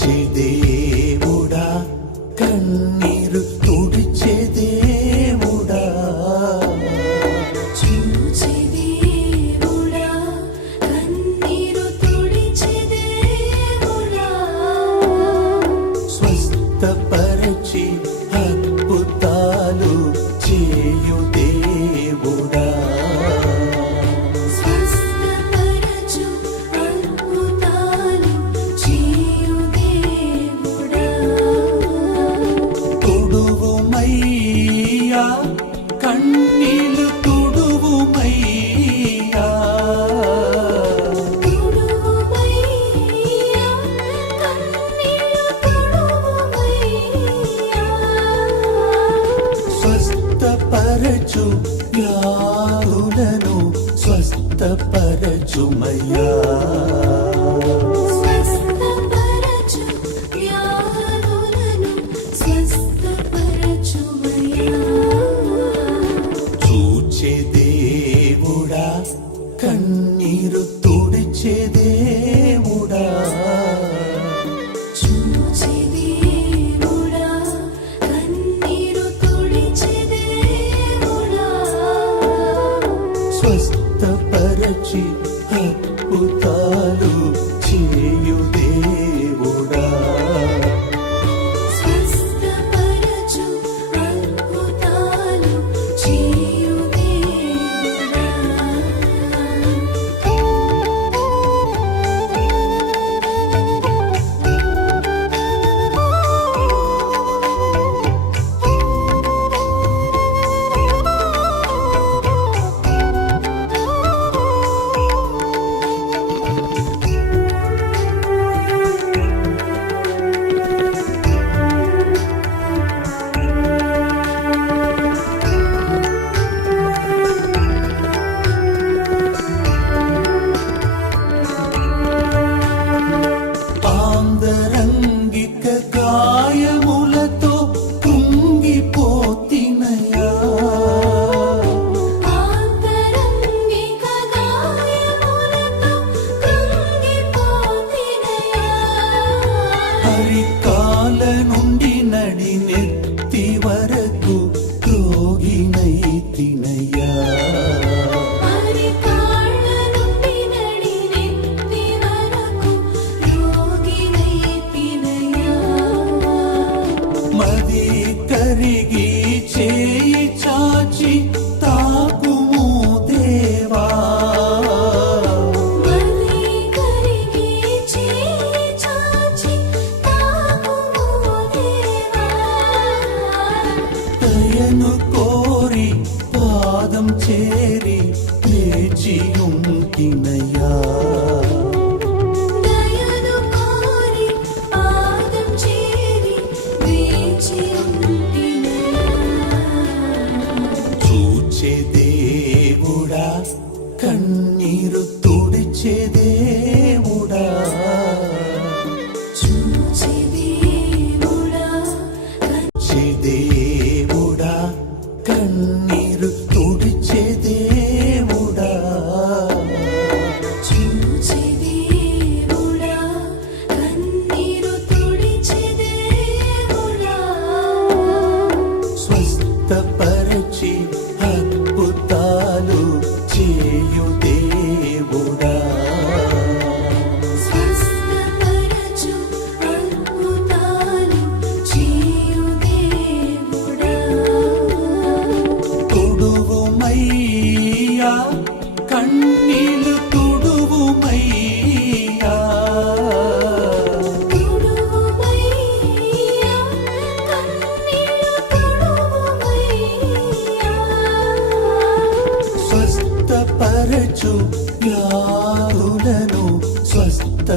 Shidi. మయ్యా కన్నీలు తుడువు మయ్యా. స్వస్థపరచు చేయు ನಡಿ ನೆತ್ತಿವರಕು ರೋಗಿ ನೈತಿನಯ್ಯ ಮದಿ ಕರಿಗಿ కన్నీరు తుడిచే దేవుడా. చూచే కన్నీరు తుడిచే దేవుడా. కన్నీరు స్వస్థపరచి కన్నీలు తుడువుమయ్యా స్వస్థపరచు వ్యాధులను స్వస్థపరచుమయ్యా